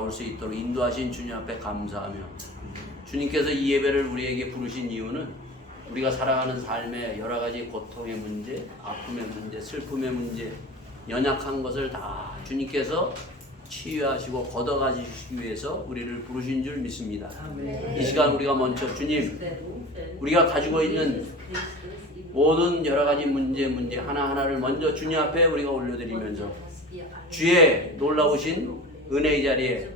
나올 수 있도록 인도하신 주님 앞에 감사하며, 주님께서 이 예배를 우리에게 부르신 이유는 우리가 살아가는 삶의 여러 가지 고통의 문제, 아픔의 문제, 슬픔의 문제, 연약한 것을 다 주님께서 치유하시고 걷어가시기 위해서 우리를 부르신 줄 믿습니다. 이 시간 우리가 먼저 주님, 우리가 가지고 있는 모든 여러 가지 문제 하나하나를 먼저 주님 앞에 우리가 올려드리면서 주의 놀라우신 은혜의 자리에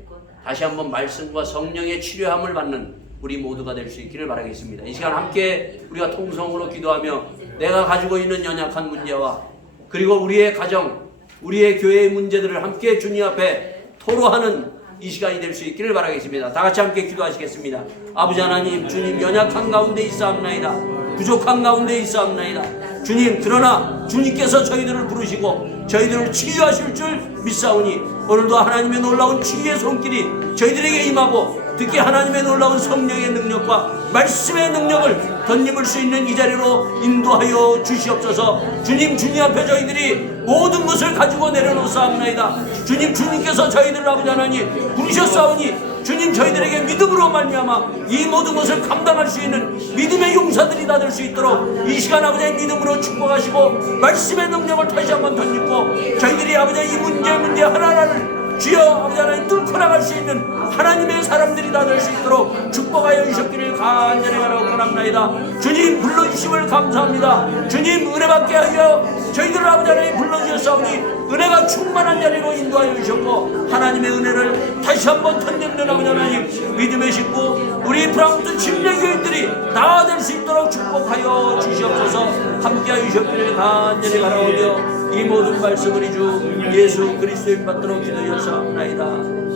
다시 한번 말씀과 성령의 치료함을 받는 우리 모두가 될 수 있기를 바라겠습니다. 이 시간 함께 우리가 통성으로 기도하며 내가 가지고 있는 연약한 문제와 그리고 우리의 가정, 우리의 교회의 문제들을 함께 주님 앞에 토로하는 이 시간이 될 수 있기를 바라겠습니다. 다 같이 함께 기도하시겠습니다. 아버지 하나님, 주님 연약한 가운데 있사옵나이다. 부족한 가운데 있사옵나이다. 주님, 그러나 주님께서 저희들을 부르시고 저희들을 치유하실 줄 믿사오니 오늘도 하나님의 놀라운 치유의 손길이 저희들에게 임하고 특히 하나님의 놀라운 성령의 능력과 말씀의 능력을 덧입을 수 있는 이 자리로 인도하여 주시옵소서. 주님, 주님 앞에 저희들이 모든 것을 가지고 내려놓사옵나이다. 주님, 주님께서 저희들을 아버지 하나님 부르셨사오니 주님, 저희들에게 믿음으로 말미암아 이 모든 것을 감당할 수 있는 믿음의 용사들이 다 될 수 있도록 이 시간 아버지 믿음으로 축복하시고 말씀의 능력을 다시 한번 덧입고 저희들이 아버지 이 문제 하나하나를 주여 아버지 하나님 뚫고 나갈 수 있는 하나님의 사람들이 다 될 수 있도록 축복하여 주셨기를 간절히 바라고 원합나이다. 주님, 불러주심을 감사합니다. 주님, 은혜받게 하여 저희들을 아버지 하나님 불러주셨사오니 은혜가 충만한 자리로 인도하여 주셨고 하나님의 은혜를 다시 한번 덧입는 아버지 하나님 믿음의 식구 우리 프랑스 침례교인들이 다 될 수 있도록 축복하여 주시옵소서. 함께하여 주셨기를 간절히 바라오며 이 모든 말씀을 주 예수 그리스도인 받도록 기도하옵나이다.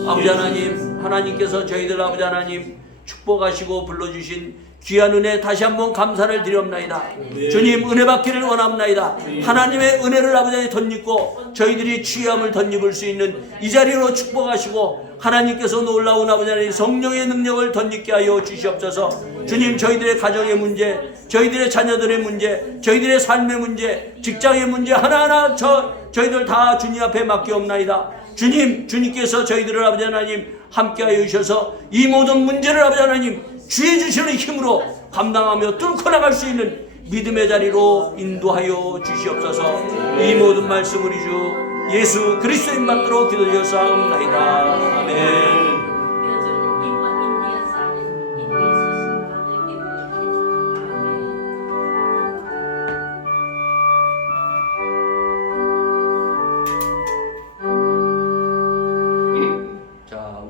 아버지 하나님, 하나님께서 저희들 아버지 하나님 축복하시고 불러주신 귀한 은혜 다시 한번 감사를 드리옵나이다. 주님, 은혜 받기를 원합나이다. 하나님의 은혜를 아버지 덧입고 저희들이 취함을 덧입을 수 있는 이 자리로 축복하시고 하나님께서 놀라운 아버지 하나님 성령의 능력을 덧입게 하여 주시옵소서. 주님, 저희들의 가정의 문제, 저희들의 자녀들의 문제, 저희들의 삶의 문제, 직장의 문제 하나하나 저희들 다 주님 앞에 맡기옵나이다. 주님, 주님께서 저희들을 아버지 하나님 함께하여 주셔서 이 모든 문제를 아버지 하나님 주의 주시는 힘으로 감당하며 뚫고 나갈 수 있는 믿음의 자리로 인도하여 주시옵소서. 이 모든 말씀 우리 주 예수 그리스도인 받도록 기도드렸사옵나이다. 아멘.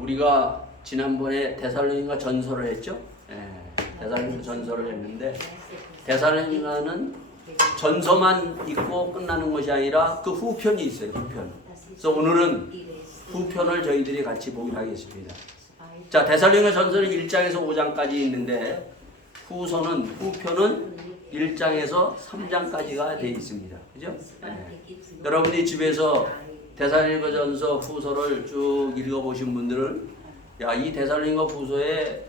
우리가 지난번에 데살로니가 전서를 했죠. 데살로니가 전서를 했는데 데살로니가는 전서만 읽고 끝나는 것이 아니라 그 후편이 있어요. 후편. 그래서 오늘은 후편을 저희들이 같이 보기로 하겠습니다. 자, 데살로니가 전서는 1장에서 5장까지 있는데 후편은 1장에서 3장까지가 되어 있습니다. 그죠? 여러분이 집에서 데살로니가 전서 후서를 쭉 읽어보신 분들은 이 데살로니가 후서의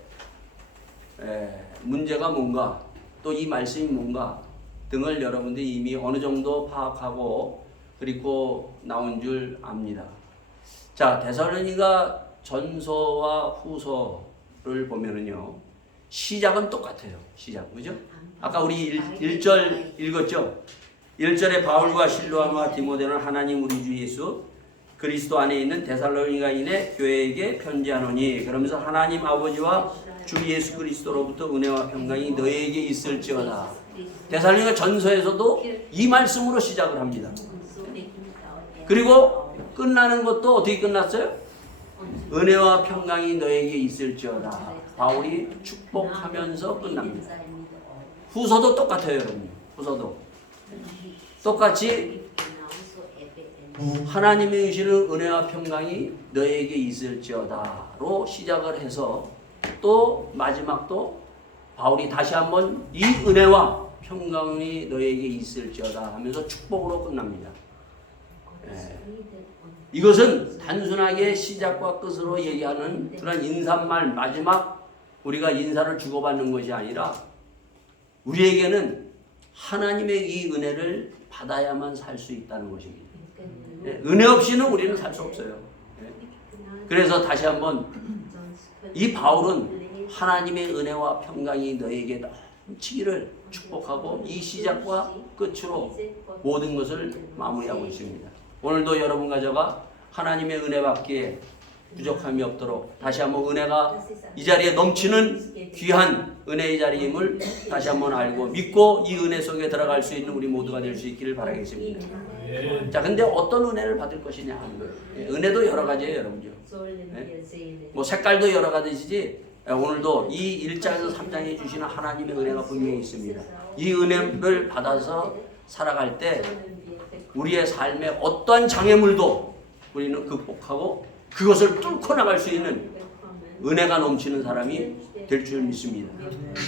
문제가 뭔가 또 이 말씀이 뭔가 등을 여러분들이 이미 어느 정도 파악하고 그리고 나온 줄 압니다. 자, 데살로니가 전서와 후서를 보면은요 시작은 똑같아요. 시작, 그죠? 아까 우리 1절 읽었죠? 1절에 바울과 실로아와 디모데는 하나님 우리 주 예수 그리스도 안에 있는 데살로니가인의 교회에게 편지하노니 그러면서 하나님 아버지와 주 예수 그리스도로부터 은혜와 평강이 너희에게 있을지어다. 데살로니가 전서에서도 이 말씀으로 시작을 합니다. 그리고 끝나는 것도 어떻게 끝났어요? 은혜와 평강이 너희에게 있을지어다. 바울이 축복하면서 끝납니다. 후서도 똑같아요, 여러분. 후서도 똑같이 하나님의 주시는 은혜와 평강이 너에게 있을지어다로 시작을 해서 또 마지막도 바울이 다시 한번 이 은혜와 평강이 너에게 있을지어다 하면서 축복으로 끝납니다. 이것은 단순하게 시작과 끝으로 얘기하는 그런 인사말 마지막 우리가 인사를 주고받는 것이 아니라 우리에게는 하나님의 이 은혜를 받아야만 살 수 있다는 것입니다. 은혜 없이는 우리는 살 수 없어요. 그래서 다시 한번 이 바울은 하나님의 은혜와 평강이 너에게 넘치기를 축복하고 이 시작과 끝으로 모든 것을 마무리하고 있습니다. 오늘도 여러분과 저가 하나님의 은혜 받기에 부족함이 없도록 다시 한번 은혜가 이 자리에 넘치는 귀한 은혜의 자리임을 다시 한번 알고 믿고 이 은혜 속에 들어갈 수 있는 우리 모두가 될 수 있기를 바라겠습니다. 자, 근데 어떤 은혜를 받을 것이냐 하는 거예요. 은혜도 여러 가지예요, 여러분요. 뭐 색깔도 여러 가지지. 오늘도 이 1장에서 3장에 주시는 하나님의 은혜가 분명히 있습니다. 이 은혜를 받아서 살아갈 때 우리의 삶에 어떠한 장애물도 우리는 극복하고 그것을 뚫고 나갈 수 있는 은혜가 넘치는 사람이 될 줄 믿습니다.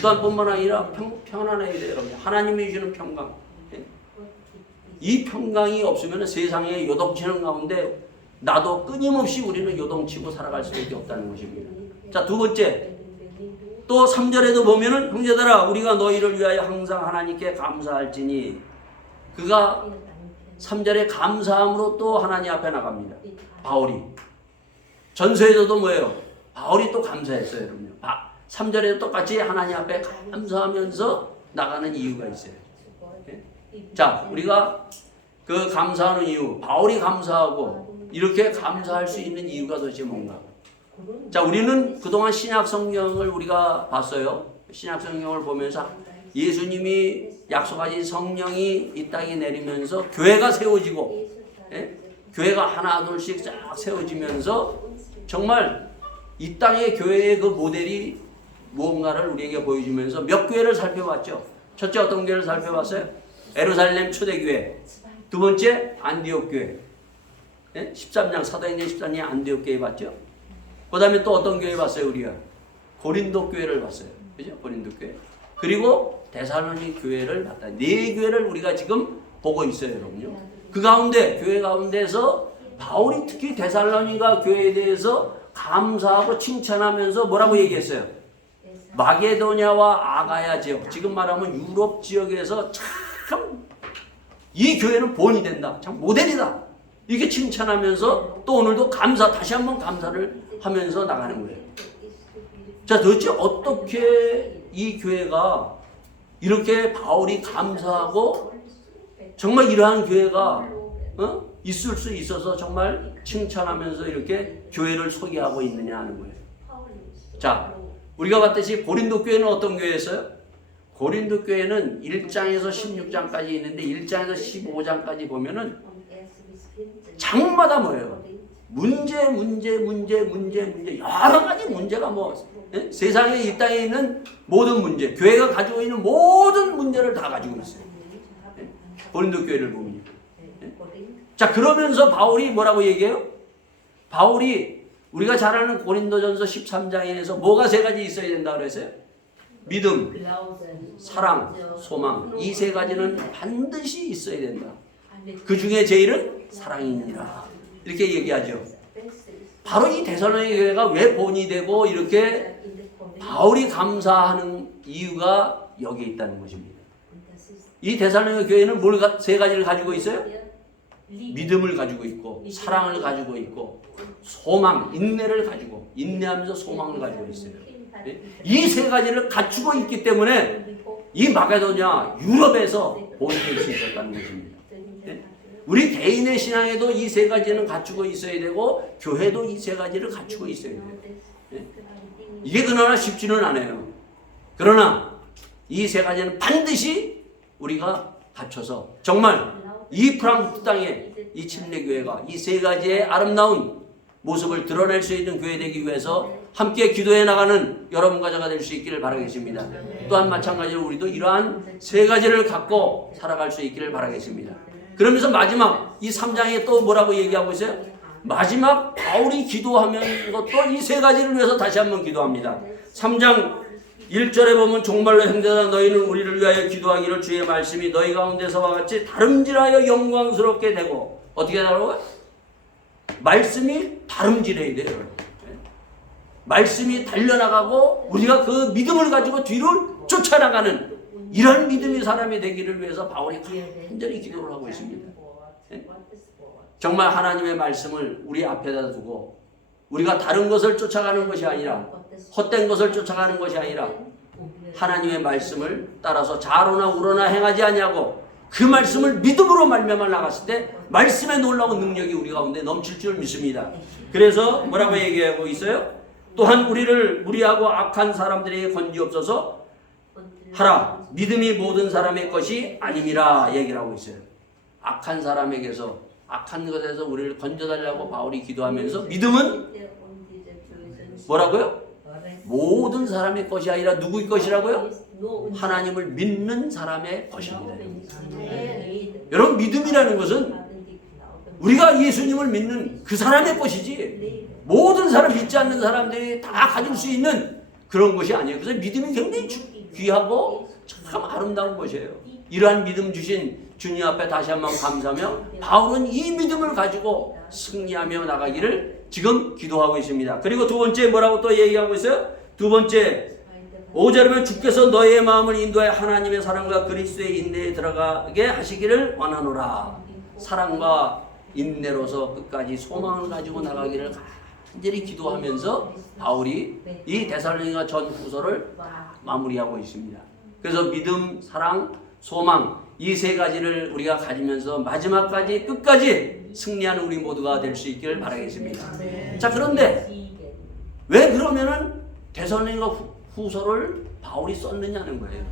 또한 뿐만 아니라 평안해야 돼요, 여러분. 하나님이 주시는 평강. 이 평강이 없으면 세상에 요동치는 가운데 나도 끊임없이 우리는 요동치고 살아갈 수밖에 없다는 것입니다. 자, 두 번째, 또 3절에도 보면은 형제들아 우리가 너희를 위하여 항상 하나님께 감사할지니, 그가 3절에 감사함으로 또 하나님 앞에 나갑니다. 바울이 전서에서도 뭐예요? 바울이 또 감사했어요, 여러분요. 3절에도 똑같이 하나님 앞에 감사하면서 나가는 이유가 있어요. 자, 우리가 그 감사하는 이유, 바울이 감사하고 이렇게 감사할 수 있는 이유가 도대체 뭔가? 자, 우리는 그동안 신약 성경을 우리가 봤어요. 신약 성경을 보면서 예수님이 약속하신 성령이 이 땅에 내리면서 교회가 세워지고, 교회가 하나 둘씩 쫙 세워지면서 정말 이 땅의 교회의 그 모델이 무언가를 우리에게 보여주면서 몇 교회를 살펴봤죠. 첫째 어떤 교회를 살펴봤어요? 예루살렘 초대교회. 두 번째 안디옥 교회. 13장 사도행전 13장 안디옥 교회 봤죠. 그 다음에 또 어떤 교회 봤어요? 우리가 고린도 교회를 봤어요. 그죠? 고린도 교회. 그리고 데살로니 교회를 봤다. 네 교회를 우리가 지금 보고 있어요, 여러분요. 그 가운데 교회 가운데서 바울이 특히 데살로니가 교회에 대해서 감사하고 칭찬하면서 뭐라고 얘기했어요? 마게도냐와 아가야 지역, 지금 말하면 유럽 지역에서 참 이 교회는 본이 된다, 참 모델이다, 이렇게 칭찬하면서 또 오늘도 다시 한번 감사를 하면서 나가는 거예요. 자, 도대체 어떻게 이 교회가 이렇게 바울이 감사하고 정말 이러한 교회가 있을 수 있어서 정말 칭찬하면서 이렇게 교회를 소개하고 있느냐 하는 거예요. 자, 우리가 봤듯이 고린도 교회는 어떤 교회였어요? 고린도 교회는 1장에서 16장까지 있는데 1장에서 15장까지 보면은 장마다 뭐예요? 문제 여러 가지 문제가 세상에 이 땅에 있는 모든 문제, 교회가 가지고 있는 모든 문제를 다 가지고 있어요. 고린도 교회를 보면요. 자, 그러면서 바울이 뭐라고 얘기해요? 바울이 우리가 잘 아는 고린도전서 13장에서 뭐가 세 가지 있어야 된다고 그랬어요? 믿음, 사랑, 소망. 이 세 가지는 반드시 있어야 된다. 그 중에 제일은 사랑이니라. 이렇게 얘기하죠. 바로 이 데살로니가 교회가 왜 본이 되고 이렇게 바울이 감사하는 이유가 여기에 있다는 것입니다. 이 데살로니가 교회는 세 가지를 가지고 있어요? 믿음을 가지고 있고, 사랑을 가지고 있고, 소망, 인내를 가지고, 인내하면서 소망을 가지고 있어요. 이 세 가지를 갖추고 있기 때문에 이 마게도냐 유럽에서 본이 될 수 있었다는 것입니다. 우리 개인의 신앙에도 이 세 가지는 갖추고 있어야 되고, 교회도 이 세 가지를 갖추고 있어야 돼요. 이게 그러나 쉽지는 않아요. 그러나 이 세 가지는 반드시 우리가 갖춰서 정말 이 프랑크푸르트 땅에 이 침례교회가 이 세 가지의 아름다운 모습을 드러낼 수 있는 교회 되기 위해서 함께 기도해 나가는 여러분과 저가 될 수 있기를 바라겠습니다. 또한 마찬가지로 우리도 이러한 세 가지를 갖고 살아갈 수 있기를 바라겠습니다. 그러면서 마지막 이 3장에 또 뭐라고 얘기하고 있어요? 마지막 바울이 기도하면 또 이 세 가지를 위해서 다시 한번 기도합니다. 3장 1절에 보면 정말로 형제들아 너희는 우리를 위하여 기도하기를 주의 말씀이 너희 가운데서와 같이 다름질하여 영광스럽게 되고, 어떻게 하라고요? 말씀이 다름질해야 돼요. 말씀이 달려나가고 우리가 그 믿음을 가지고 뒤로 쫓아나가는 이런 믿음의 사람이 되기를 위해서 바울이 간절히 기도를 하고 있습니다. 정말 하나님의 말씀을 우리 앞에다 두고 우리가 다른 것을 쫓아가는 것이 아니라 헛된 것을 쫓아가는 것이 아니라 하나님의 말씀을 따라서 자로나 우러나 행하지 아니하고 그 말씀을 믿음으로 말미암아 나갔을 때 말씀의 놀라운 능력이 우리 가운데 넘칠 줄 믿습니다. 그래서 뭐라고 얘기하고 있어요? 또한 우리를 무리하고 악한 사람들에게 건지옵소서 하라. 믿음이 모든 사람의 것이 아님이라 얘기를 하고 있어요. 악한 사람에게서 악한 것에서 우리를 건져달라고 바울이 기도하면서 믿음은 뭐라고요? 모든 사람의 것이 아니라 누구의 것이라고요? 하나님을 믿는 사람의 것입니다. 여러분 믿음이라는 것은 우리가 예수님을 믿는 그 사람의 것이지 모든 사람 믿지 않는 사람들이 다 가질 수 있는 그런 것이 아니에요. 그래서 믿음이 굉장히 귀하고 참 아름다운 것이에요. 이러한 믿음 주신 주님 앞에 다시 한번 감사하며 바울은 이 믿음을 가지고 승리하며 나가기를 지금 기도하고 있습니다. 그리고 두 번째 뭐라고 또 얘기하고 있어요? 두 번째 5절이면 주께서 너의 마음을 인도하여 하나님의 사랑과 그리스도의 인내에 들어가게 하시기를 원하노라. 사랑과 인내로서 끝까지 소망을 가지고 나가기를 간절히 기도하면서 바울이 이 데살로니가 전후서를 마무리하고 있습니다. 그래서 믿음, 사랑, 소망 이 세 가지를 우리가 가지면서 마지막까지 끝까지 승리하는 우리 모두가 될 수 있기를 바라겠습니다. 자, 그런데 왜 그러면은 데살로니가 후서를 바울이 썼느냐는 거예요.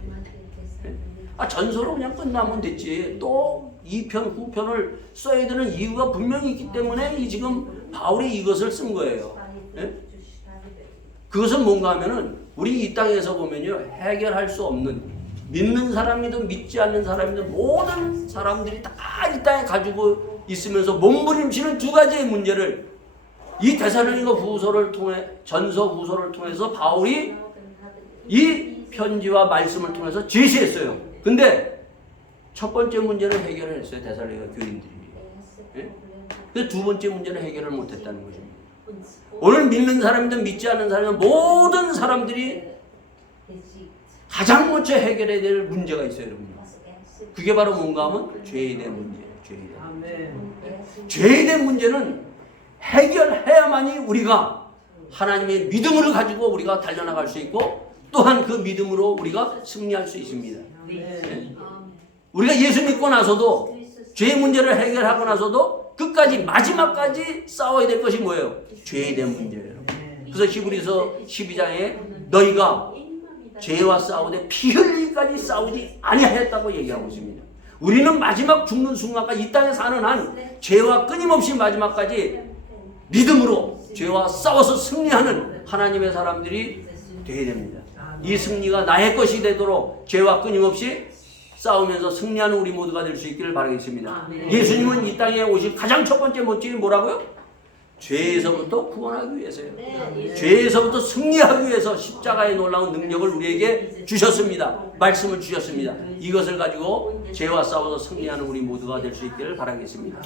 전서로 그냥 끝나면 됐지. 또 2편, 후편을 써야 되는 이유가 분명히 있기 때문에 지금 바울이 이것을 쓴 거예요. 그것은 뭔가 하면은 우리 이 땅에서 보면요, 해결할 수 없는 믿는 사람이든 믿지 않는 사람이든 모든 사람들이 다 이 땅에 가지고 있으면서 몸부림치는 두 가지의 문제를 이 데살로니가 후서를 통해 전서 후서를 통해서 바울이 이 편지와 말씀을 통해서 제시했어요. 근데 첫 번째 문제를 해결을 했어요. 데살로니가 교인들이. 예? 근데 두 번째 문제는 해결을 못했다는 것입니다. 오늘 믿는 사람이든 믿지 않는 사람이든 모든 사람들이 가장 먼저 해결해야 될 문제가 있어요, 여러분. 그게 바로 뭔가 하면 죄에 대한 문제예요. 죄에 대한 문제는 해결해야만이 우리가 하나님의 믿음을 가지고 우리가 달려나갈 수 있고 또한 그 믿음으로 우리가 승리할 수 있습니다. 네? 우리가 예수 믿고 나서도 죄의 문제를 해결하고 나서도 끝까지 마지막까지 싸워야 될 것이 뭐예요? 죄에 대한 문제예요. 그래서 히브리서 12장에 너희가 죄와 싸우되 피 흘리기까지 싸우지 아니하였다고 얘기하고 있습니다. 우리는 마지막 죽는 순간까지 이 땅에 사는 한 죄와 끊임없이 마지막까지 믿음으로 죄와 싸워서 승리하는 하나님의 사람들이 되어야 됩니다. 이 승리가 나의 것이 되도록 죄와 끊임없이 싸우면서 승리하는 우리 모두가 될 수 있기를 바라겠습니다. 예수님은 이 땅에 오신 가장 첫 번째 모tiv이 뭐라고요? 죄에서부터 구원하기 위해서요. 죄에서부터 승리하기 위해서 십자가의 놀라운 능력을 우리에게 주셨습니다. 말씀을 주셨습니다. 이것을 가지고 죄와 싸워서 승리하는 우리 모두가 될 수 있기를 바라겠습니다.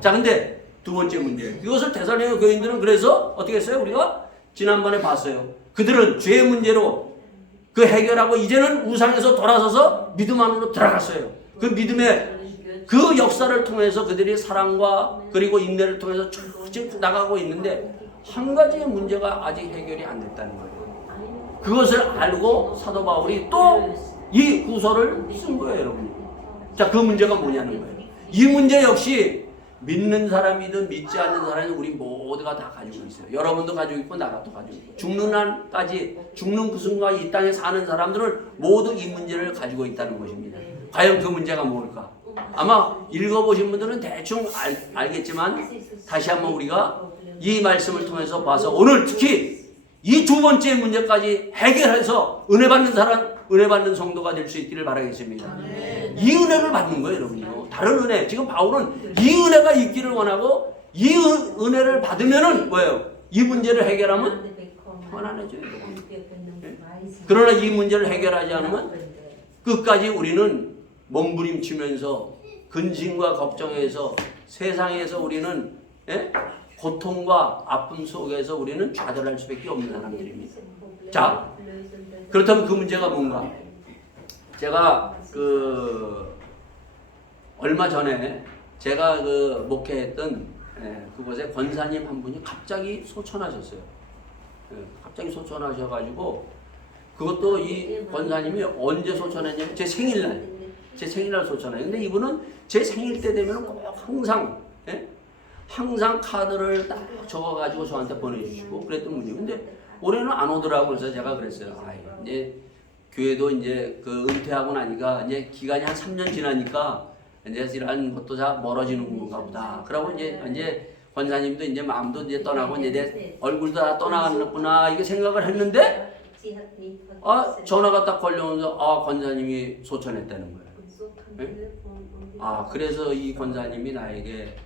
자, 근데 두 번째 문제. 이것을 데살로니가 교인들은 그래서 어떻게 했어요? 우리가 지난번에 봤어요. 그들은 죄의 문제로 그 해결하고 이제는 우상에서 돌아서서 믿음 안으로 들어갔어요. 그 믿음의 그 역사를 통해서 그들이 사랑과 그리고 인내를 통해서 쭉 나가고 있는데 한 가지의 문제가 아직 해결이 안 됐다는 거예요. 그것을 알고 사도 바울이 또 이 후서를 쓴 거예요, 여러분. 자, 그 문제가 뭐냐는 거예요. 이 문제 역시 믿는 사람이든 믿지 않는 사람이든 우리 모두가 다 가지고 있어요. 여러분도 가지고 있고 나도 가지고 있고 죽는 날까지 죽는 그 순간 이 땅에 사는 사람들은 모두 이 문제를 가지고 있다는 것입니다. 과연 그 문제가 뭘까? 아마 읽어보신 분들은 대충 알겠지만 다시 한번 우리가 이 말씀을 통해서 봐서 오늘 특히 이 두 번째 문제까지 해결해서 은혜 받는 사람, 은혜 받는 성도가 될 수 있기를 바라겠습니다. 이 은혜를 받는 거예요, 여러분요. 다른 은혜. 지금 바울은 이 은혜가 있기를 원하고 이 은혜를 받으면은 뭐예요? 이 문제를 해결하면 편안해져요. 그러나 이 문제를 해결하지 않으면 끝까지 우리는 몸부림치면서 근심과 걱정에서 세상에서 우리는 고통과 아픔 속에서 우리는 좌절할 수밖에 없는 사람들입니다. 자, 그렇다면 그 문제가 뭔가? 제가 얼마 전에 제가 목회했던 그곳에 권사님 한 분이 갑자기 소천하셨어요. 갑자기 소천하셔가지고 그것도 이 권사님이 언제 소천했냐면 제 생일날 소천해요. 근데 이분은 제 생일 때 되면 꼭 항상 카드를 딱 적어가지고 저한테 보내주시고 그랬던 분이에요. 근데 올해는 안 오더라고. 그래서 제가 그랬어요. 이제 교회도 이제 그 은퇴하고 나니까 이제 기간이 한 3년 지나니까 이제 이런 것도 다 멀어지는 건가 보다. 그러고 이제 권사님도 이제 마음도 이제 떠나고 이제 내 얼굴도 다 떠나갔구나 이게 생각을 했는데 전화가 딱 걸려오면서 권사님이 소천했다는 거예요. 네? 그래서 이 권사님이 나에게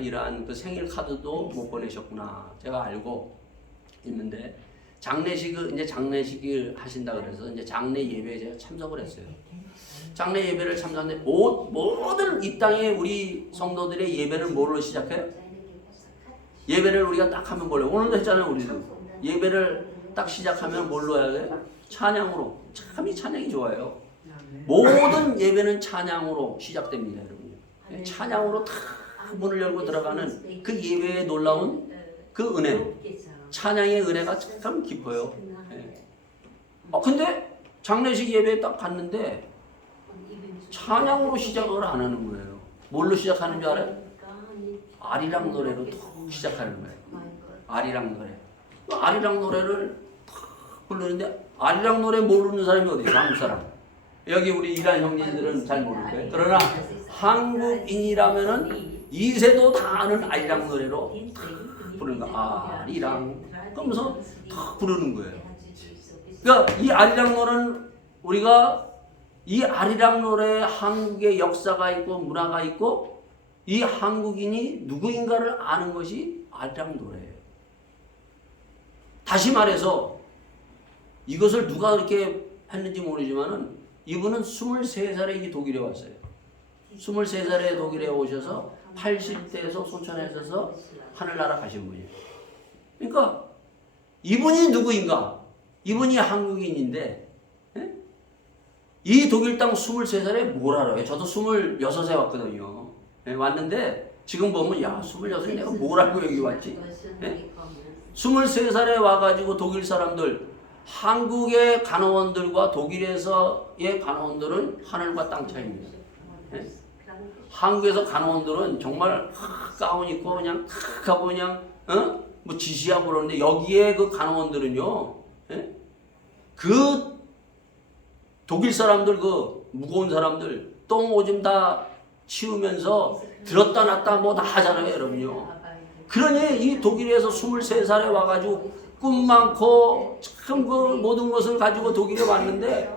이러한 그 생일 카드도 못 보내셨구나 제가 알고 있는데 장례식을 하신다 그래서 이제 장례 예배에 제가 참석을 했어요. 장례 예배를 참석했는데 모든 이 땅에 우리 성도들의 예배를 뭐로 시작해요? 예배를 우리가 딱 하면 뭘로 오늘도 했잖아요. 우리도 예배를 딱 시작하면 뭘로 해야 돼요? 찬양으로. 참 이 찬양이 좋아요. 모든 예배는 찬양으로 시작됩니다, 여러분. 찬양으로 다 문을 열고 들어가는 그 예배의 놀라운 그 은혜, 찬양의 은혜가 참 깊어요. 근데 장례식 예배에 딱 갔는데 찬양으로 시작을 안 하는 거예요. 뭘로 시작하는 줄 알아요? 아리랑 노래로 툭 시작하는 거예요. 아리랑 노래. 아리랑 노래를 탁 부르는데 아리랑 노래 모르는 사람이 어디 있어요? 한국 사람. 여기 우리 이란 형님들은 잘 모를 거예요. 그러나 한국인이라면은 이세도 다 아는 아리랑 노래로 부르는 거. 아리랑. 그러면서 탁 부르는 거예요. 그러니까 이 아리랑 노래는 우리가 이 아리랑 노래에 한국의 역사가 있고 문화가 있고 이 한국인이 누구인가를 아는 것이 아리랑 노래예요. 다시 말해서 이것을 누가 그렇게 했는지 모르지만은 이분은 23살에 이 독일에 왔어요. 23살에 독일에 오셔서 80대에서 소천하셔서 하늘나라 가신 분이에요. 그러니까 이분이 누구인가? 이분이 한국인인데 이 독일 땅 23살에 뭘 알아요? 저도 26에 왔거든요. 왔는데 지금 보면 26에 내가 뭘 알고 여기 왔지? 23살에 와가지고 독일 사람들 한국의 간호원들과 독일에서의 간호원들은 하늘과 땅 차이입니다. 한국에서 간호원들은 정말 가운 입고 그냥 하고 그냥 뭐 지시하고 그러는데 여기에 그 간호원들은요 그 독일 사람들 그 무거운 사람들 똥 오줌 다 치우면서 들었다 놨다 뭐 다 하잖아요, 여러분요. 그러니 이 독일에서 23살에 와가지고 꿈 많고 참 그 모든 것을 가지고 독일에 왔는데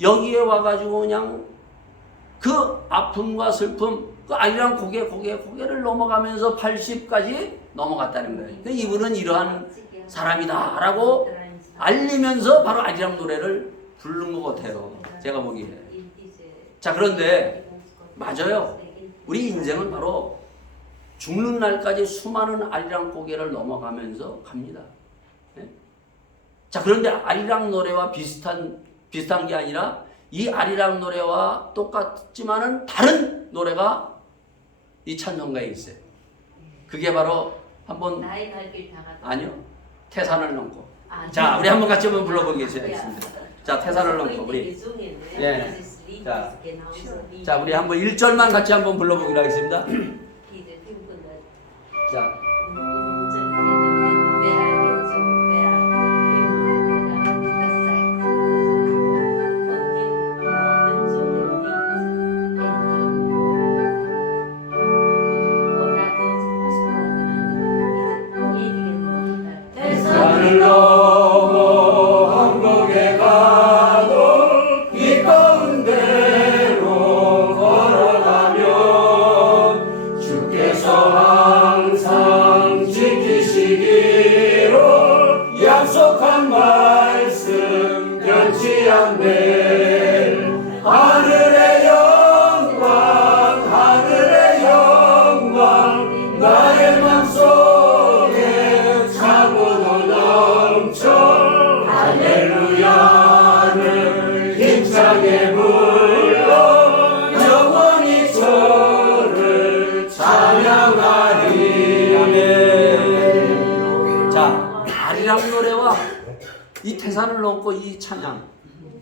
여기에 와가지고 그냥 그 아픔과 슬픔 그 아리랑 고개를 넘어가면서 80까지 넘어갔다는 거예요. 그러니까 이분은 이러한 사람이다라고 알리면서 바로 아리랑 노래를 부른 것 같아요. 제가 보기에. 자, 그런데 맞아요. 우리 인생은 바로 죽는 날까지 수많은 아리랑 고개를 넘어가면서 갑니다. 자, 그런데 아리랑 노래와 비슷한 게 아니라 이 아리랑 노래와 똑같지만은 다른 노래가 이 찬송가에 있어요. 그게 바로 한번 아니요. 태산을 넘고. 자, 우리 한번 같이 한번 불러보겠습니다. 자, 태산을 넘고 우리. 예. 자, 우리 한번 1절만 같이 한번 불러보기로 하겠습니다. 자. 불러 영원히 저를 찬양하리. 아리랑 노래와 이 태산을 넘고 이 찬양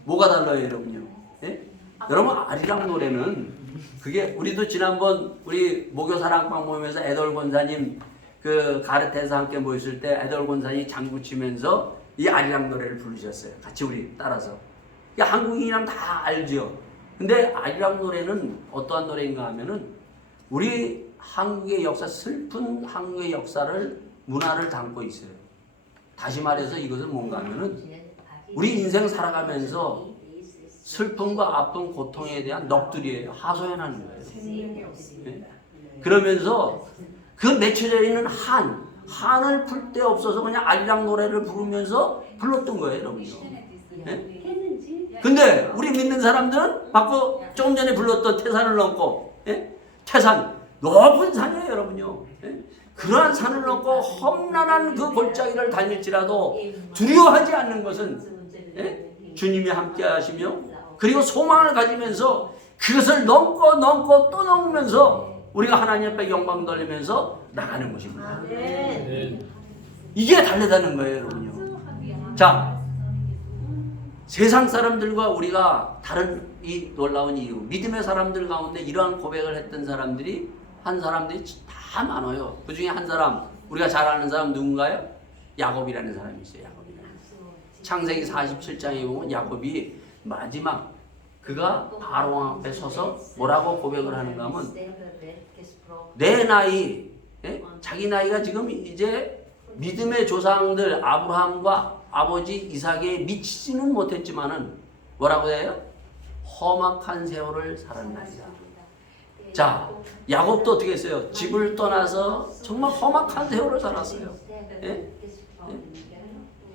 뭐가 달라요, 여러분요? 예? 여러분 아리랑 노래는 그게 우리도 지난번 우리 목요 사랑방 모임에서 애돌 권사님 그 가르테에서 함께 모였을 때 애돌 권사님이 장구 치면서 이 아리랑 노래를 부르셨어요. 같이 우리 따라서. 한국인이랑 다 알죠. 근데 아리랑 노래는 어떠한 노래인가 하면은 우리 한국의 역사, 슬픈 한국의 역사를 문화를 담고 있어요. 다시 말해서 이것은 뭔가 하면은 우리 인생 살아가면서 슬픔과 아픔, 고통에 대한 넋두리예요. 하소연하는 거예요. 네? 그러면서 그 맺혀져 있는 한을 풀 데 없어서 그냥 아리랑 노래를 부르면서 불렀던 거예요, 여러분요. 네? 근데 우리 믿는 사람들은 바꾸 조금 전에 불렀던 태산을 넘고, 예? 태산 높은 산이에요, 여러분요. 예? 그러한 산을 넘고 험난한 그 골짜기를 다닐지라도 두려워하지 않는 것은 예? 주님이 함께 하시며 그리고 소망을 가지면서 그것을 넘고 또 넘으면서 우리가 하나님 앞에 영광 돌리면서 나가는 것입니다. 이게 달리다는 거예요, 여러분요. 자, 세상 사람들과 우리가 다른 이 놀라운 이유, 믿음의 사람들 가운데 이러한 고백을 했던 사람들이 한 사람들이 다 많아요. 그 중에 한 사람, 우리가 잘 아는 사람 누군가요? 야곱이라는 사람이 있어요. 야곱이라는 사람. 창세기 47장에 보면 야곱이 마지막 그가 바로 왕 앞에 서서 뭐라고 고백을 하는가 하면 내 나이, 예? 자기 나이가 지금 이제 믿음의 조상들 아브라함과 아버지 이삭에 미치지는 못했지만은 뭐라고 해요? 험악한 세월을 살았나이다. 자, 야곱도 어떻게 했어요? 집을 떠나서 정말 험악한 세월을 살았어요. 예? 예?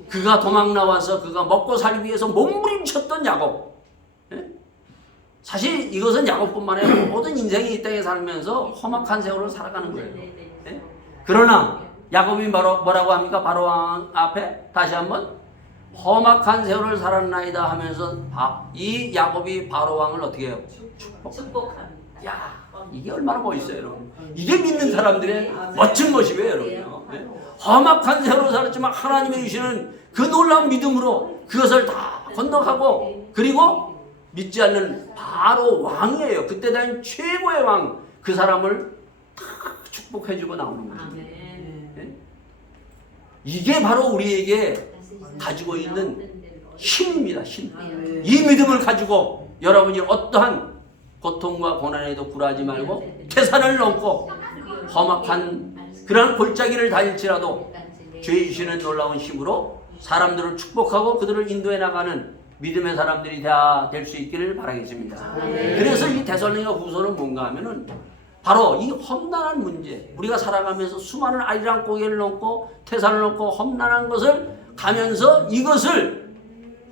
그가 도망 나와서 그가 먹고 살기 위해서 몸부림쳤던 야곱. 예? 사실 이것은 야곱뿐만 아니라 모든 인생이 이 땅에 살면서 험악한 세월을 살아가는 거예요. 예? 그러나 야곱이 뭐라고 합니까? 바로 왕 앞에 다시 한번 험악한 세월을 살았나이다 하면서 이 야곱이 바로 왕을 어떻게 해요? 축복합니다. 야, 이게 얼마나 멋있어요, 여러분. 이게 믿는 사람들의 멋진 모습이에요, 여러분요. 네? 험악한 세월을 살았지만 하나님이 주시는 그 놀라운 믿음으로 그것을 다 건너가고 그리고 믿지 않는 바로 왕이에요. 그때 당시 최고의 왕, 그 사람을 다 축복해주고 나오는 거죠. 네? 이게 바로 우리에게 가지고 있는 힘입니다. 힘. 이 믿음을 가지고 여러분이 어떠한 고통과 고난에도 굴하지 말고 태산을 넘고 험악한 그런 골짜기를 다닐지라도 죄 주시는 놀라운 힘으로 사람들을 축복하고 그들을 인도해 나가는 믿음의 사람들이 다 될 수 있기를 바라겠습니다. 그래서 이 데살로니가 후서는 뭔가 하면은 바로 이 험난한 문제, 우리가 살아가면서 수많은 아리랑 고개를 넘고 태산을 넘고 험난한 것을 가면서 이것을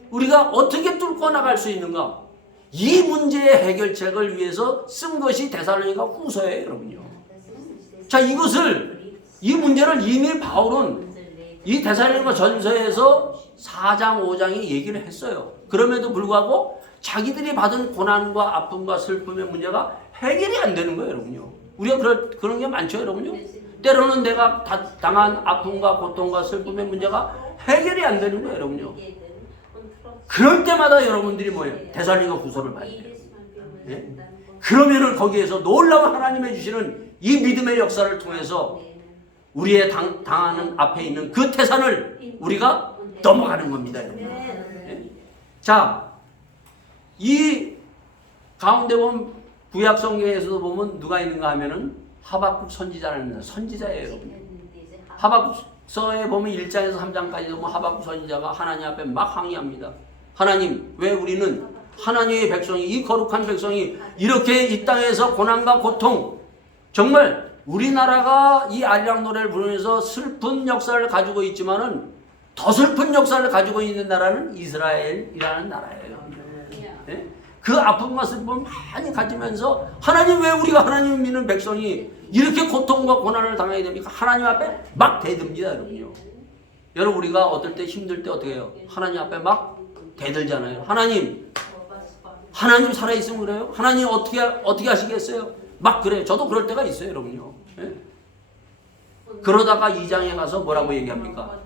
우리가 어떻게 뚫고 나갈 수 있는가? 이 문제의 해결책을 위해서 쓴 것이 데살로니가 후서예요, 여러분요. 자, 이 문제를 이미 바울은 이 데살로니가 전서에서 4장, 5장에 얘기를 했어요. 그럼에도 불구하고 자기들이 받은 고난과 아픔과 슬픔의 문제가 해결이 안 되는 거예요, 여러분요. 우리가 그런 게 많죠, 여러분요. 때로는 내가 당한 아픔과 고통과 슬픔의 문제가 해결이 안 되는 거예요, 여러분요. 그럴 때마다 여러분들이 뭐예요? 데살로니가 후서를 봐야 돼요. 예? 그러면은 거기에서 놀라운 하나님의 주시는 이 믿음의 역사를 통해서 우리의 당하는 앞에 있는 그 태산을 우리가 넘어가는 겁니다, 여러분. 예? 자, 이 가운데 보면 구약 성경에서도 보면 누가 있는가 하면은 하박국 선지자라는 선지자예요, 여러분. 하박국서에 보면 1장에서 3장까지 보면 하박국 선지자가 하나님 앞에 막 항의합니다. 하나님, 왜 우리는 하나님의 백성이, 이 거룩한 백성이 이렇게 이 땅에서 고난과 고통, 정말 우리나라가 이 아리랑 노래를 부르면서 슬픈 역사를 가지고 있지만은 더 슬픈 역사를 가지고 있는 나라는 이스라엘이라는 나라예요. 네? 그 아픔과 슬픔을 많이 가지면서 하나님, 왜 우리가 하나님을 믿는 백성이 이렇게 고통과 고난을 당하게 됩니까? 하나님 앞에 막 대듭니다, 여러분요. 여러분, 우리가 어떨 때 힘들 때 어떻게 해요? 하나님 앞에 막 대들잖아요. 하나님 살아있으면 그래요? 하나님 어떻게 하시겠어요? 막 그래요. 저도 그럴 때가 있어요, 여러분요. 예? 그러다가 2장에 가서 뭐라고 얘기합니까?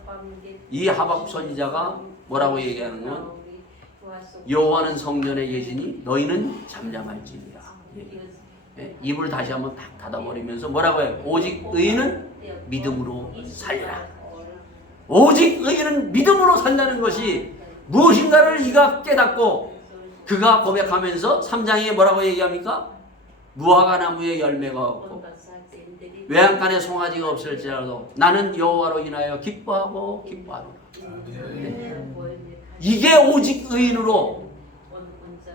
이 하박국 선지자가 뭐라고 얘기하는 건 여호와는 성전에 계시니 너희는 잠잠할지니라. 예? 입을 다시 한번 딱 닫아버리면서 뭐라고 해요? 오직 의인은 믿음으로 살리라. 오직 의인은 믿음으로 산다는 것이 무엇인가를 이가 깨닫고 그가 고백하면서 3장에 뭐라고 얘기합니까? 무화과 나무에 열매가 없고 외양간에 송아지가 없을지라도 나는 여호와로 인하여 기뻐하고 기뻐하노라. 이게 오직 의인으로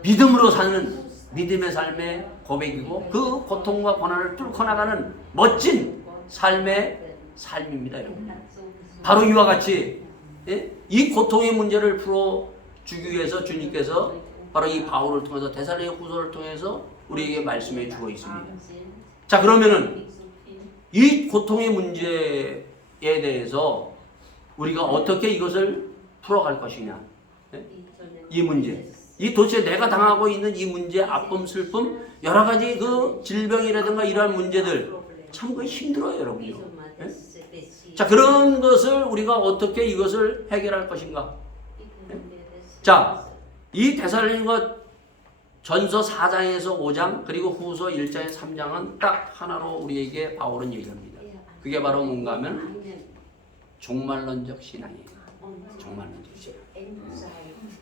믿음으로 사는 믿음의 삶의 고백이고 그 고통과 고난을 뚫고 나가는 멋진 삶의 삶입니다. 여러분. 바로 이와 같이 이 고통의 문제를 풀어주기 위해서 주님께서 바로 이 바울을 통해서 데살로니가후서를 통해서 우리에게 말씀해 주고 있습니다. 자, 그러면은 이 고통의 문제에 대해서 우리가 어떻게 이것을 풀어갈 것이냐? 이 문제, 이 도대체 내가 당하고 있는 이 문제, 아픔, 슬픔, 여러 가지 그 질병이라든가 이러한 문제들 참 그 힘들어요, 여러분요. 자, 그런 것을 우리가 어떻게 이것을 해결할 것인가? 자, 이 데살로니가 전서 4장에서 5장 그리고 후서 1장에 3장은 딱 하나로 우리에게 바울은 얘기합니다. 그게 바로 뭔가 하면 종말론적 신앙이에요. 종말론적 신앙.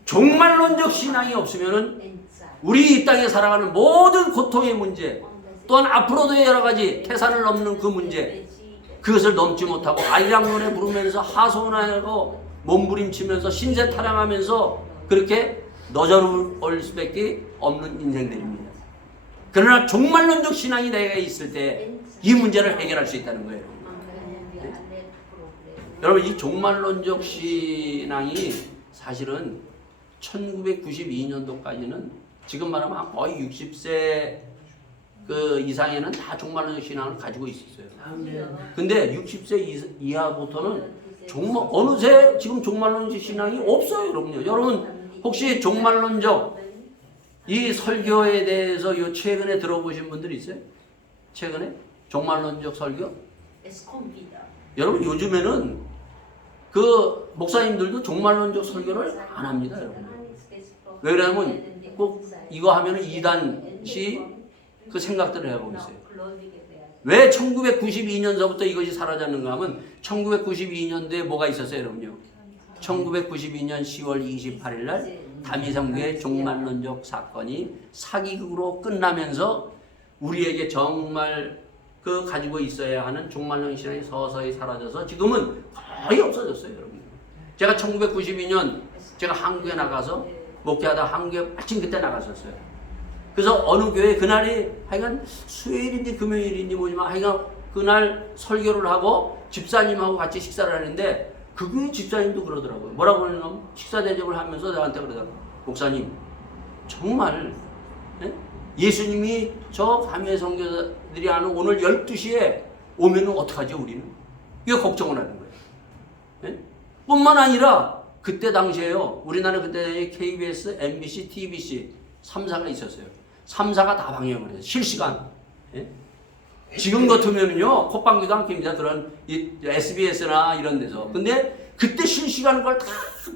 종말론적 신앙이 없으면은 우리 이 땅에 살아가는 모든 고통의 문제, 또한 앞으로도 여러 가지 태산을 넘는 그 문제, 그것을 넘지 못하고 아이랑 노래 부르면서 하소연하고 몸부림치면서 신세 타령하면서 그렇게 너저로울 수밖에 없는 인생들입니다. 그러나 종말론적 신앙이 내가 있을 때 이 문제를 해결할 수 있다는 거예요. 네? 여러분, 이 종말론적 신앙이 사실은 1992년도까지는 지금 말하면 거의 60세 그 이상에는 다 종말론적 신앙을 가지고 있었어요. 근데 60세 이하부터는 정말 어느새 지금 종말론적 신앙이 없어요, 여러분요. 여러분 혹시 종말론적 이 설교에 대해서 요 최근에 들어보신 분들 있어요? 최근에 종말론적 설교? 여러분 요즘에는 그 목사님들도 종말론적 설교를 안 합니다, 여러분. 왜 그러냐면 꼭 이거 하면은 이단시 그 생각들을 해보고 있어요. 왜 1992년서부터 이것이 사라졌는가 하면 1992년도에 뭐가 있었어요, 여러분요? 1992년 10월 28일 날 다미성교의 종말론적 사건이 사기극으로 끝나면서 우리에게 정말 그 가지고 있어야 하는 종말론 신앙이 서서히 사라져서 지금은 거의 없어졌어요, 여러분. 제가 1992년 제가 한국에 나가서 목회하다 한국에 마침 그때 나갔었어요. 그래서 어느 교회 그날이 하여간 수요일인지 금요일인지 뭐지만 하여간 그날 설교를 하고 집사님하고 같이 식사를 하는데 그 교회 집사님도 그러더라고요. 뭐라고 그러냐면 식사 대접을 하면서 나한테 그러더라고요. 목사님 정말 예수님이 저 감회 선교사들이 하는 오늘 12시에 오면은 어떡하죠 우리는? 이거 걱정을 하는 거예요. 네? 뿐만 아니라 그때 당시에요. 우리나라 그때 KBS, MBC, TBC 3사가 있었어요. 3사가 다 방영을 해요. 실시간. 네? 지금 같으면요 콧방귀도 안 낍니다. 그런 SBS나 이런 데서. 근데 그때 실시간 걸 다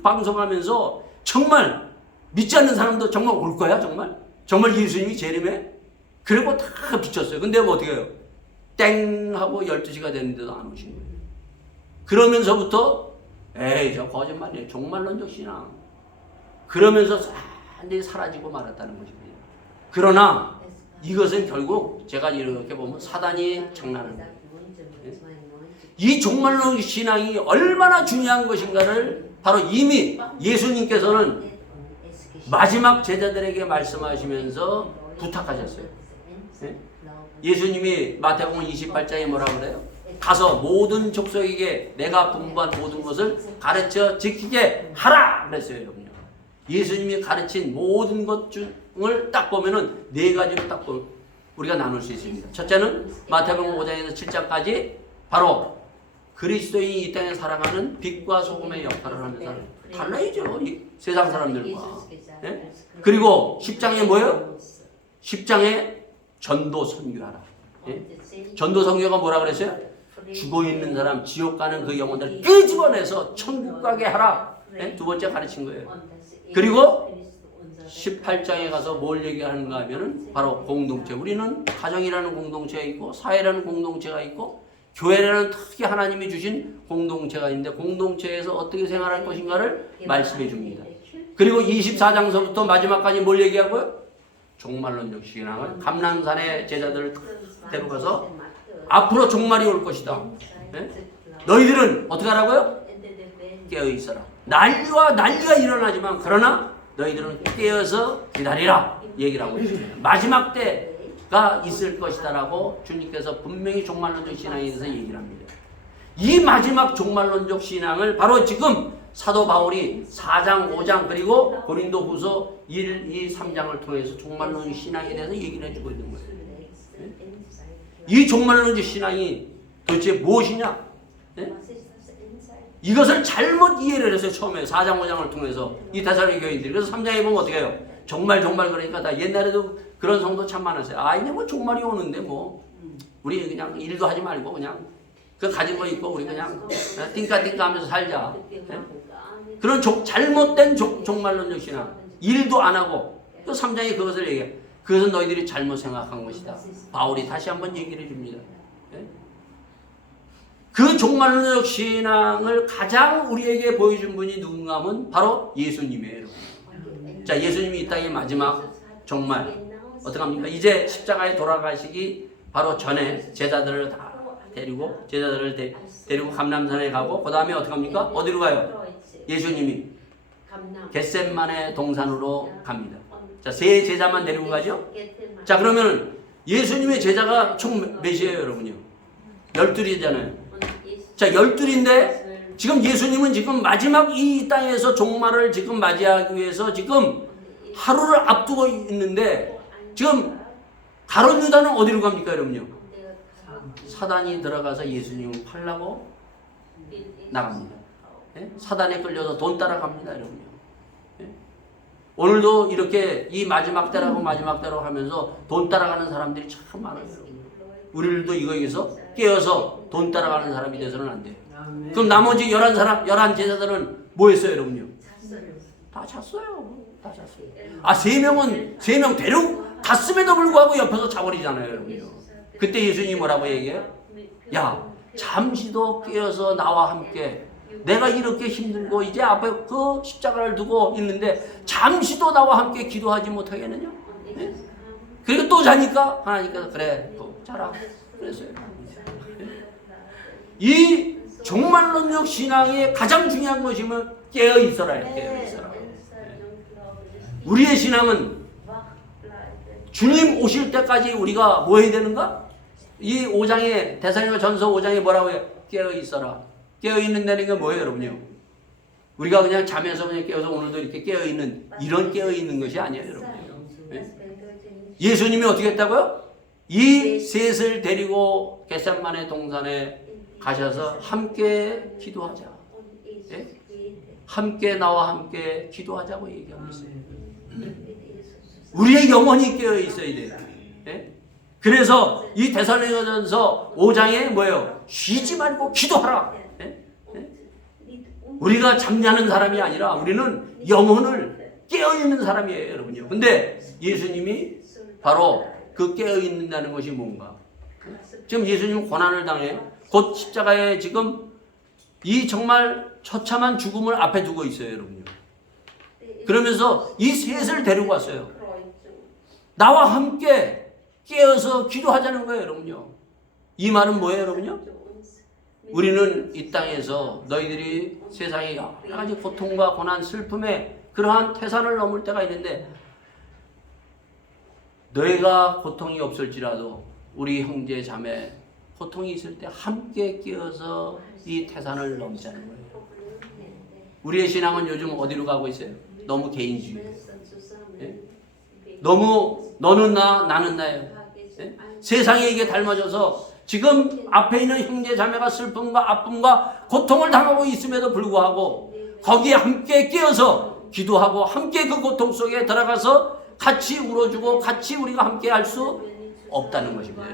방송하면서 정말 믿지 않는 사람도 정말 올 거야 정말? 정말 예수님이 재림에? 그리고 다 비쳤어요. 근데 뭐 어떻게 해요? 땡 하고 12시가 됐는데도 안 오신 거예요. 그러면서부터 에이 저 거짓말이에요. 종말론적 신앙. 그러면서 완전히 사라지고 말았다는 것입니다. 그러나 이것은 결국 제가 이렇게 보면 사단이 장난을 해요. 이 종말론적 신앙이 얼마나 중요한 것인가를 바로 이미 예수님께서는 마지막 제자들에게 말씀하시면서 부탁하셨어요. 네? 예수님이 마태복음 28장에 뭐라고 그래요? 가서 모든 족속에게 내가 분부한 모든 것을 가르쳐 지키게 하라 그랬어요. 여러분요. 예수님이 가르친 모든 것 중을 딱 보면은 네 가지로 딱 우리가 나눌 수 있습니다. 첫째는 마태복음 5장에서 7장까지 바로 그리스도인이 이 땅에 살아가는 빛과 소금의 역할을 하는 사람. 달라야죠. 이 세상 사람들과. 네? 그리고 10장에 뭐예요? 10장에 전도 선교하라. 네? 전도 선교가 뭐라 그랬어요? 죽어 있는 사람, 지옥 가는 그 영혼들을 끄집어내서 천국 가게 하라. 네? 두 번째 가르친 거예요. 그리고 18장에 가서 뭘 얘기하는가 하면은 바로 공동체. 우리는 가정이라는 공동체가 있고 사회라는 공동체가 있고 교회라는 특히 하나님이 주신 공동체가 있는데 공동체에서 어떻게 생활할 것인가를 말씀해 줍니다. 그리고 24장서부터 마지막까지 뭘 얘기하고요? 종말론적 신앙을 감람산의 제자들을 데려가서 앞으로 종말이 올 것이다. 네? 너희들은 어떻게 하라고요? 깨어 있어라. 난리가 일어나지만 그러나 너희들은 깨어서 기다리라 얘기를 하고 있습니다. 마지막 때가 있을 것이다라고 주님께서 분명히 종말론적 신앙에 대해서 얘기를 합니다. 이 마지막 종말론적 신앙을 바로 지금 사도 바울이 4장, 5장 그리고 고린도후서 1, 2, 3장을 통해서 종말론적 신앙에 대해서 얘기를 해주고 있는 거예요. 이 종말론적 신앙이 도대체 무엇이냐? 네? 이것을 잘못 이해를 했어요. 처음에 4장 5장을 통해서 이 데살로니가 교인들이. 그래서 3장에 보면 어떻게 해요? 정말 그러니까 다 옛날에도 그런 성도 참 많았어요. 아 이제 뭐 종말이 오는데 뭐 우리 그냥 일도 하지 말고 그냥 그 가진 거 있고 우리 그냥 띵까띵까 하면서 살자. 네? 그런 잘못된 종말론적 신앙. 일도 안 하고 또 3장에 그것을 얘기해요. 그것은 너희들이 잘못 생각한 것이다. 바울이 다시 한번 얘기를 해줍니다. 네? 그 종말론적 신앙을 가장 우리에게 보여준 분이 누군가 하면 바로 예수님이에요. 자, 예수님이 이 땅의 마지막 종말 어떻게 합니까? 이제 십자가에 돌아가시기 바로 전에 제자들을 다 데리고 데리고 감람산에 가고 그 다음에 어떻게 합니까? 어디로 가요? 예수님이 겟셋만의 동산으로 갑니다. 자, 세 제자만 데리고 가죠? 자, 그러면 예수님의 제자가 총 몇이에요, 여러분요? 12이잖아요. 자, 12인데 지금 예수님은 지금 마지막 이 땅에서 종말을 지금 맞이하기 위해서 지금 하루를 앞두고 있는데 지금 가룟 유다는 어디로 갑니까, 여러분요? 사단이 들어가서 예수님을 팔라고 나갑니다. 네? 사단에 끌려서 돈 따라갑니다, 여러분요. 네? 오늘도 이렇게 이 마지막 때라고 마지막 때라고 하면서 돈 따라가는 사람들이 참 많아요, 여러분. 우리들도 이거에서 깨어서 돈 따라가는 사람이 돼서는 안 돼요. 그럼 나머지 11 제자들은 뭐 했어요, 여러분요? 다 잤어요. 다 잤어요. 아, 3명 데려갔음에도 불구하고 옆에서 자버리잖아요, 여러분요. 그때 예수님이 뭐라고 얘기해요? 야, 잠시도 깨어서 나와 함께 내가 이렇게 힘들고 이제 앞에 그 십자가를 두고 있는데 잠시도 나와 함께 기도하지 못하겠느냐? 네? 그리고 또 자니까 하나님께서 그래, 또 자라. 그랬어요. 이 종말론적 신앙의 가장 중요한 것이면 깨어 있어라요. 깨어 있어라. 우리의 신앙은 주님 오실 때까지 우리가 뭐 해야 되는가? 이 5장에 데살로니가 전서 5장에 뭐라고 해요? 깨어 있어라. 깨어 있는다는 게 뭐예요, 여러분요? 우리가 그냥 잠에서 그냥 깨어서 오늘도 이렇게 깨어 있는 이런 깨어 있는 것이 아니에요, 여러분. 네? 예수님이 어떻게 했다고요? 이 셋을 데리고 겟셋만의 동산에 가셔서 함께 기도하자. 네? 함께 나와 함께 기도하자고 얘기하고 있어요. 네? 우리의 영혼이 깨어 있어야 돼요. 네? 그래서 이 데살로니가전서 5장에 뭐예요? 쉬지 말고 기도하라. 네? 네? 우리가 잠자는 사람이 아니라 우리는 영혼을 깨어 있는 사람이에요, 여러분요. 근데 예수님이 바로 그 깨어 있는다는 것이 뭔가? 지금 예수님은 고난을 당해 곧 십자가에 지금 이 정말 처참한 죽음을 앞에 두고 있어요, 여러분요. 그러면서 이 셋을 데리고 왔어요. 나와 함께 깨어서 기도하자는 거예요, 여러분요. 이 말은 뭐예요, 여러분요? 우리는 이 땅에서 너희들이 세상에 여러 가지 고통과 고난, 슬픔에 그러한 태산을 넘을 때가 있는데 너희가 고통이 없을지라도 우리 형제 자매 고통이 있을 때 함께 끼어서 이 태산을 넘자는 거예요. 우리의 신앙은 요즘 어디로 가고 있어요? 너무 개인주의. 예? 너무 너는 나 나는 나예요. 예? 세상에 이게 닮아져서 지금 앞에 있는 형제 자매가 슬픔과 아픔과 고통을 당하고 있음에도 불구하고 거기에 함께 끼어서 기도하고 함께 그 고통 속에 들어가서 같이 울어주고 같이 우리가 함께 할 수 없다는 것입니다.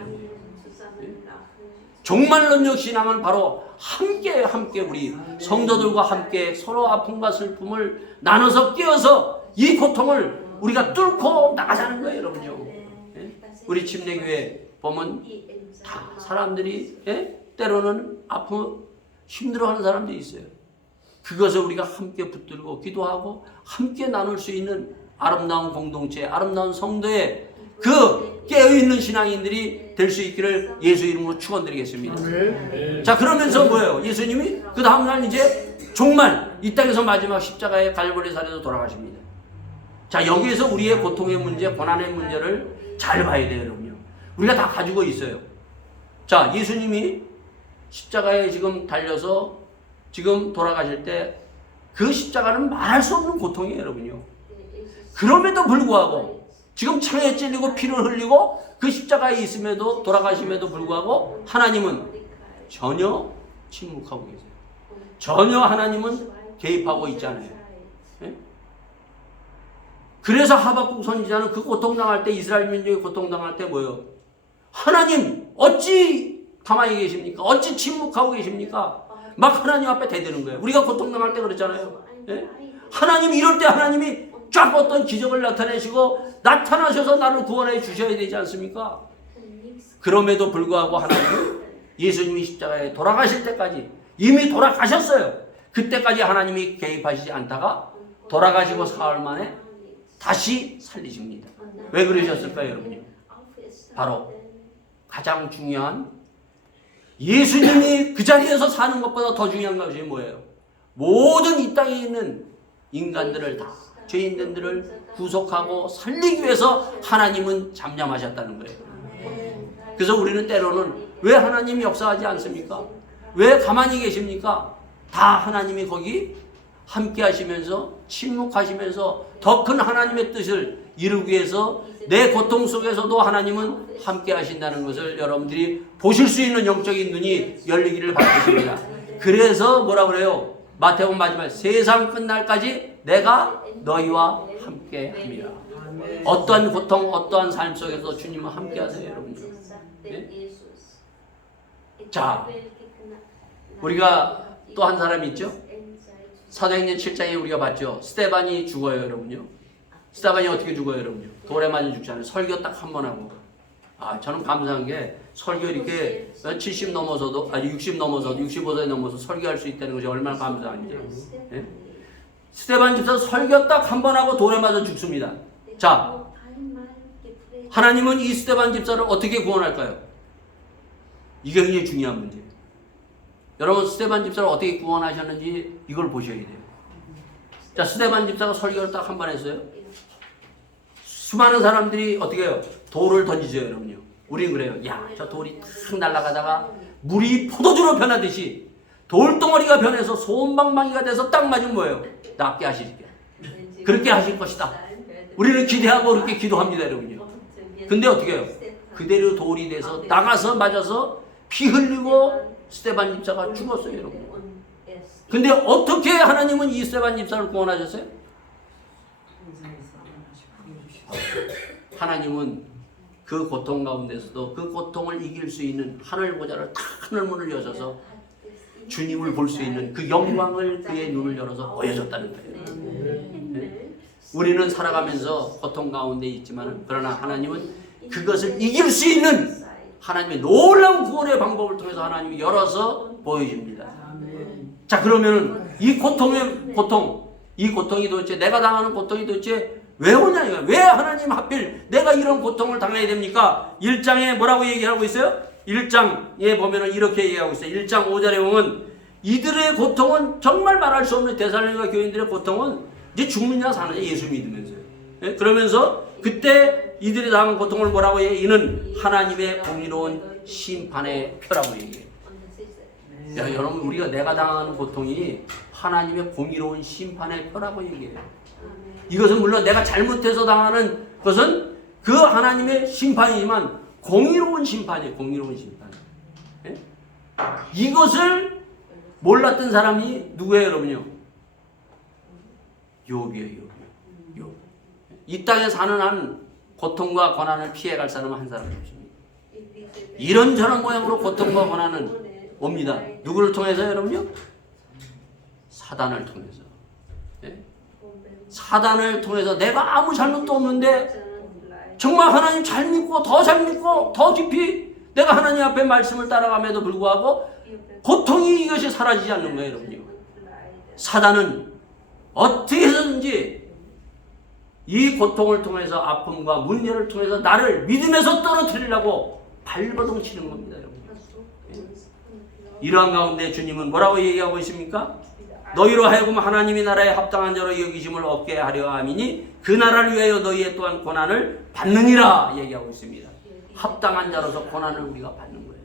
종말론적 신앙은 바로 함께 우리 성도들과 함께 서로 아픔과 슬픔을 나눠서 끼어서 이 고통을 우리가 뚫고 나가자는 거예요, 여러분요. 예? 우리 침례교회 보면 다 사람들이 때로는 아프 힘들어하는 사람들이 있어요. 그것을 우리가 함께 붙들고 기도하고 함께 나눌 수 있는 아름다운 공동체, 아름다운 성도의 그 깨어있는 신앙인들이 될 수 있기를 예수 이름으로 축원드리겠습니다. 자, 그러면서 뭐예요? 예수님이 그 다음날 이제 정말 이 땅에서 마지막 십자가의 갈보리 사례로 돌아가십니다. 자, 여기에서 우리의 고통의 문제, 고난의 문제를 잘 봐야 돼요, 여러분요. 우리가 다 가지고 있어요. 자, 예수님이 십자가에 지금 달려서 지금 돌아가실 때 그 십자가는 말할 수 없는 고통이에요, 여러분요. 그럼에도 불구하고 지금 창에 찔리고 피를 흘리고 그 십자가에 있음에도 돌아가심에도 불구하고 하나님은 전혀 침묵하고 계세요. 전혀 하나님은 개입하고 있지 않아요. 예? 그래서 하박국 선지자는 그 고통당할 때, 이스라엘 민족이 고통당할 때 뭐예요? 하나님 어찌 가만히 계십니까? 어찌 침묵하고 계십니까? 막 하나님 앞에 대드는 거예요. 우리가 고통당할 때 그랬잖아요. 예? 하나님 이럴 때 하나님이 쫙 어떤 기적을 나타내시고 나타나셔서 나를 구원해 주셔야 되지 않습니까? 그럼에도 불구하고 하나님은 예수님이 십자가에 돌아가실 때까지 이미 돌아가셨어요. 그때까지 하나님이 개입하시지 않다가 돌아가시고 사흘 만에 다시 살리십니다. 왜 그러셨을까요, 여러분요? 바로 가장 중요한 예수님이 그 자리에서 사는 것보다 더 중요한 것이 뭐예요? 모든 이 땅에 있는 인간들을 다 죄인들을 구속하고 살리기 위해서 하나님은 잠잠하셨다는 거예요. 그래서 우리는 때로는 왜 하나님이 역사하지 않습니까? 왜 가만히 계십니까? 다 하나님이 거기 함께 하시면서 침묵하시면서 더 큰 하나님의 뜻을 이루기 위해서 내 고통 속에서도 하나님은 함께 하신다는 것을 여러분들이 보실 수 있는 영적인 눈이 열리기를 바라십니다. 그래서 뭐라 그래요? 마태복음 마지막 세상 끝날까지 내가 너희와 함께 합니다. 어떠한 고통, 어떠한 삶 속에서 주님은 함께 하세요, 여러분. 네? 자, 우리가 또 한 사람이 있죠? 사도행전 7장에 우리가 봤죠? 스데반이 죽어요, 여러분요. 스데반이 어떻게 죽어요, 여러분요? 돌에 맞아 죽잖아요. 설교 딱 한 번 하고. 저는 감사한 게 설교 이렇게 70 넘어서도, 60 넘어서도, 65세 넘어서 설교할 수 있다는 것이 얼마나 감사한지. 예? 스데반 집사 설교 딱 한 번 하고 돌에 맞아 죽습니다. 자, 하나님은 이 스데반 집사를 어떻게 구원할까요? 이게 굉장히 중요한 문제예요. 여러분, 스데반 집사를 어떻게 구원하셨는지 이걸 보셔야 돼요. 자, 스데반 집사가 설교를 딱 한 번 했어요. 수많은 사람들이 어떻게 해요? 돌을 던지죠, 여러분요. 우린 그래요. 야, 저 돌이 탁 날아가다가 물이 포도주로 변하듯이 돌덩어리가 변해서 소금방망이가 돼서 딱 맞으면 뭐예요? 낫게 하실게. 그렇게 하실 것이다. 우리는 기대하고 그렇게 기도합니다, 여러분요. 근데 어떻게 해요? 그대로 돌이 돼서 나가서 맞아서 피 흘리고 스데반 집사가 죽었어요, 여러분. 근데 어떻게 하나님은 이 스데반 집사를 구원하셨어요? 하나님은 그 고통 가운데서도 그 고통을 이길 수 있는 하늘 보좌를 탁 하늘문을 여셔서 주님을 볼 수 있는 그 영광을 그의 눈을 열어서 보여줬다는 거예요. 네? 우리는 살아가면서 고통 가운데 있지만 그러나 하나님은 그것을 이길 수 있는 하나님의 놀라운 구원의 방법을 통해서 하나님이 열어서 보여줍니다. 자, 그러면 이 고통이 도대체 내가 당하는 고통이 도대체 왜 오냐? 왜 하나님 하필 내가 이런 고통을 당해야 됩니까? 1장에 뭐라고 얘기하고 있어요? 1장에 보면은 이렇게 얘기하고 있어요. 1장 5절에 보면 이들의 고통은 정말 말할 수 없는 데살로니가 교인들의 고통은 이제 죽느냐 사느냐 예수 믿으면서요. 네? 그러면서 그때 이들이 당한 고통을 뭐라고 해요? 이는 하나님의 공의로운 심판의 표라고 얘기해요. 야, 여러분, 우리가 내가 당하는 고통이 하나님의 공의로운 심판의 표라고 얘기해요. 이것은 물론 내가 잘못해서 당하는 것은 그 하나님의 심판이지만 공의로운 심판이에요. 공의로운 심판. 예? 이것을 몰랐던 사람이 누구예요, 여러분요? 욥이에요, 욥. 이 땅에 사는 한 고통과 고난을 피해갈 사람은 한 사람이 없습니다. 이런저런 모양으로 고통과 고난은 옵니다. 누구를 통해서 여러분요? 사단을 통해서. 예? 사단을 통해서 내가 아무 잘못도 없는데 정말 하나님 잘 믿고 더 잘 믿고 더 깊이 내가 하나님 앞에 말씀을 따라감에도 불구하고 고통이 이것이 사라지지 않는 거예요, 여러분요. 사단은 어떻게 해서든지 이 고통을 통해서 아픔과 문제를 통해서 나를 믿음에서 떨어뜨리려고 발버둥 치는 겁니다, 여러분. 이러한 가운데 주님은 뭐라고 얘기하고 있습니까? 너희로 하여금 하나님의 나라에 합당한 자로 여기심을 얻게 하려 함이니 그 나라를 위하여 너희의 또한 고난을 받느니라 얘기하고 있습니다. 합당한 자로서 고난을 우리가 받는 거예요.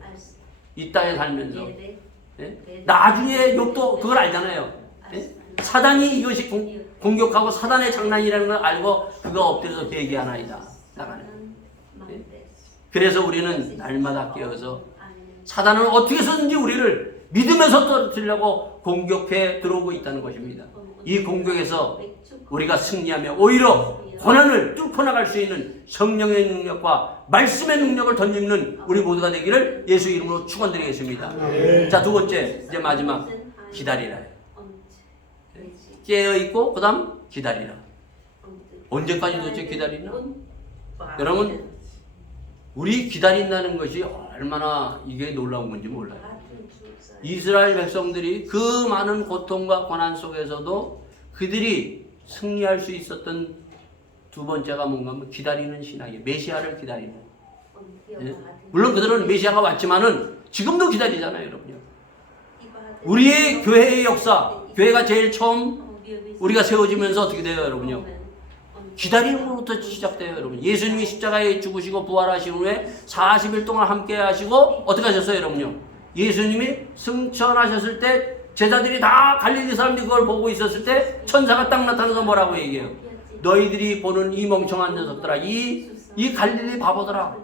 이 땅에 살면서. 예? 나중에 욥도 그걸 알잖아요. 예? 사단이 이것이 공격하고 사단의 장난이라는 걸 알고 그거 엎드려서 회개하나이다. 나가는. 예? 그래서 우리는 날마다 깨어서 사단은 어떻게 해서든지 우리를 믿음에서 떨어뜨리려고 공격해 들어오고 있다는 것입니다. 이 공격에서 우리가 승리하며 오히려 고난을 뚫고 나갈 수 있는 성령의 능력과 말씀의 능력을 덧입는 우리 모두가 되기를 예수 이름으로 축원드리겠습니다. 자, 두 번째, 이제 마지막 기다리라. 깨어있고 그 다음 기다리라. 언제까지 도대체 기다리나? 여러분, 우리 기다린다는 것이 얼마나 이게 놀라운 건지 몰라요. 이스라엘 백성들이 그 많은 고통과 고난 속에서도 그들이 승리할 수 있었던 두 번째가 뭔가 하면 기다리는 신앙이에요. 메시아를 기다리는. 예? 물론 그들은 메시아가 왔지만은 지금도 기다리잖아요, 여러분요. 우리의 교회의 역사, 교회가 제일 처음 우리가 세워지면서 어떻게 돼요, 여러분요? 기다리는 것부터 시작돼요, 여러분. 예수님이 십자가에 죽으시고 부활하신 후에 40일 동안 함께 하시고 어떻게 하셨어요, 여러분요? 예수님이 승천하셨을 때 제자들이 다 갈릴리 사람들이 그걸 보고 있었을 때 천사가 딱 나타나서 뭐라고 얘기해요? 너희들이 보는 이 멍청한 녀석들아, 이 갈릴리 바보들아,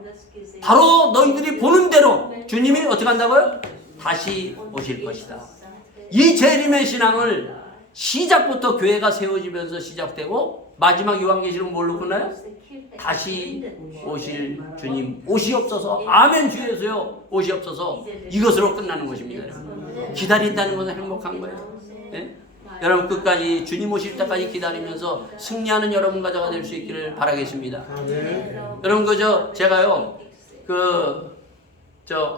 바로 너희들이 보는 대로 주님이 어떻게 한다고요? 다시 오실 것이다. 이 재림의 신앙을 시작부터 교회가 세워지면서 시작되고 마지막 요한계시록 뭘로 끝나요? 다시 오실 주님 오시옵소서, 아멘 주 예수여 오시옵소서, 이것으로 끝나는 것입니다. 기다린다는 것은 행복한 거예요. 네? 여러분 끝까지 주님 오실 때까지 기다리면서 승리하는 여러분 가자가 될 수 있기를 바라겠습니다. 여러분 제가요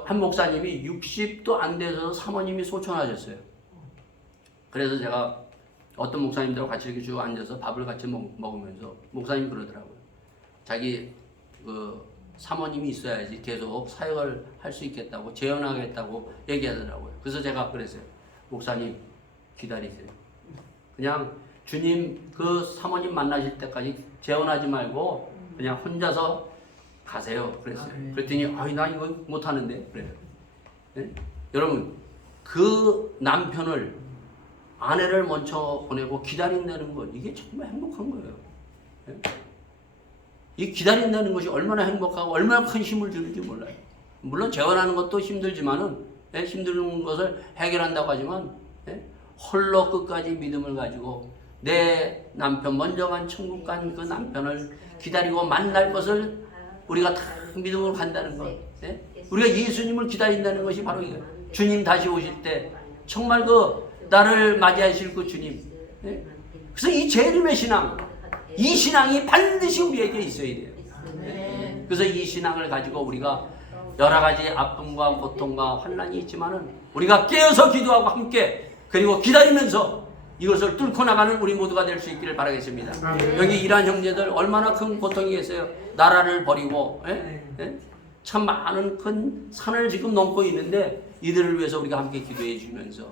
한 목사님이 60도 안 돼서 사모님이 소천하셨어요. 그래서 제가 어떤 목사님들하고 같이 이렇게 쭉 앉아서 밥을 같이 먹으면서 목사님 그러더라고요. 자기 사모님이 있어야지 계속 사역을 할 수 있겠다고, 재혼하겠다고 얘기하더라고요. 그래서 제가 그랬어요. 목사님 기다리세요. 그냥 주님 그 사모님 만나실 때까지 재혼하지 말고 그냥 혼자서 가세요. 그랬어요. 그랬더니 나 이거 못하는데 그래요. 네? 여러분 그 남편을 아내를 먼저 보내고 기다린다는 것, 이게 정말 행복한 거예요. 네? 이 기다린다는 것이 얼마나 행복하고 얼마나 큰 힘을 주는지 몰라요. 물론 재혼하는 것도 힘들지만은 힘든 것을 해결한다고 하지만 홀로 끝까지 믿음을 가지고 내 남편 먼저 간 천국 간 그 남편을 기다리고 만날 것을 우리가 다 믿음으로 간다는 것. 우리가 예수님을 기다린다는 것이 바로 이거예요. 주님 다시 오실 때 정말 나를 맞이하실 그 주님. 그래서 이 재림의 신앙, 이 신앙이 반드시 우리에게 있어야 돼요. 그래서 이 신앙을 가지고 우리가 여러 가지 아픔과 고통과 환난이 있지만은 우리가 깨어서 기도하고 함께 그리고 기다리면서 이것을 뚫고 나가는 우리 모두가 될 수 있기를 바라겠습니다. 여기 이란 형제들 얼마나 큰 고통이겠어요. 나라를 버리고 참 많은 큰 산을 지금 넘고 있는데 이들을 위해서 우리가 함께 기도해 주면서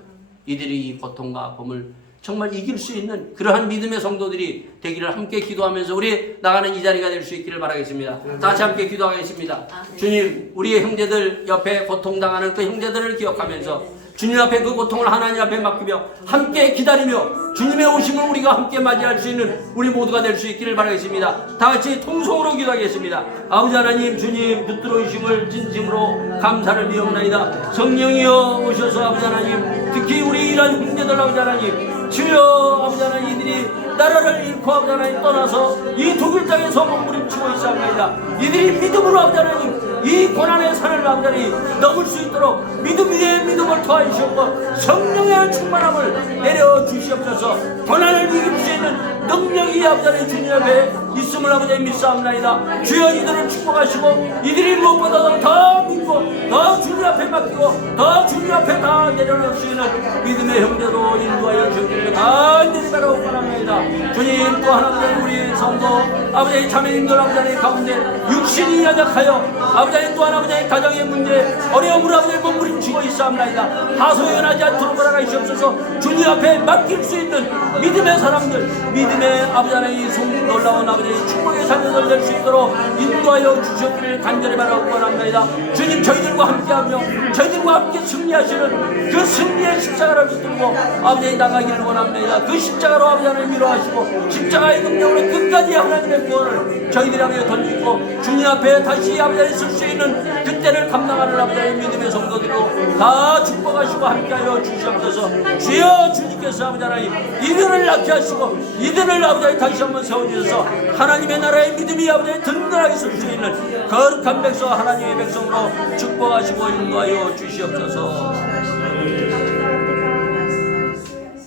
이들이 이 고통과 아픔을 정말 이길 수 있는 그러한 믿음의 성도들이 되기를 함께 기도하면서 우리 나가는 이 자리가 될 수 있기를 바라겠습니다. 다 같이 함께 기도하겠습니다. 주님, 우리의 형제들 옆에 고통당하는 그 형제들을 기억하면서 주님 앞에 그 고통을 하나님 앞에 맡기며 함께 기다리며 주님의 오심을 우리가 함께 맞이할 수 있는 우리 모두가 될 수 있기를 바라겠습니다. 다 같이 통성으로 기도하겠습니다. 아버지 하나님, 주님 붙들어 주심을 진심으로 감사를 비옵나이다. 성령이여 오셔서 아버지 하나님, 특히 우리 이란 형제들 아버지 하나님, 주여 아버지 하나님, 이들이 나라를 잃고 아버지 하나님 떠나서 이 독일 땅에서 몸부림치고 있사옵나이다. 이들이 믿음으로 아버지 하나님 이 고난의 산을 아버지 넘을 수 있도록 믿음 위에 믿음을 더하시옵고 성령의 충만함을 내려주시옵소서. 고난을 이길 수 있는 능력이 아버지 주님 앞에 있음을 아버지 믿사옵나이다. 주여 이들을 축복하시고 이들이 무엇보다도 더 믿고 더 주님 앞에 맡기고 더 주님 앞에 다 내려놓을 수 있는 믿음의 형제로 인도하여 주시기를 간절히 바라옵나이다. 주님 또 하나님 우리 성도 아버지 자매님들 아버지 가운데 육신이 연약하여 아버지 또 아버지 가정의 문제 어려움을 아버지 몸부림치고 있사옵나이다. 하소연하지 않도록 허락하시옵소서. 주님 앞에 맡길 수 있는 믿음의 사람들 믿음의 아버지 하나님 이 놀라운 아버지 축복의 자녀들 될 수 있도록 인도하여 주시옵기를 간절히 바라고 원합니다. 주님 저희들과 함께하며 저희들과 함께 승리하시는 그 승리의 십자가를 붙들고 아버지 나가기를 원합니다. 그 십자가로 아버지 하나님 위로하시고 십자가의 능력으로 끝까지 하나님의 구원을 저희들이 앞에 던지고 주님 앞에 다시 아버지 쓸 수 있는 그때를 감당하는 아버지의 믿음의 성도들로 다 축복하시고 함께하여 주시옵소서. 주여 주님께서 아버지 하나님 이들을 낳게 하시고 이들을 아버지 다시 한번 세워주셔서 하나님의 나라의 믿음이 아버지 든든하게 설 수 있는 거룩한 백성 하나님의 백성으로 축복하시고 인도하여 주시옵소서.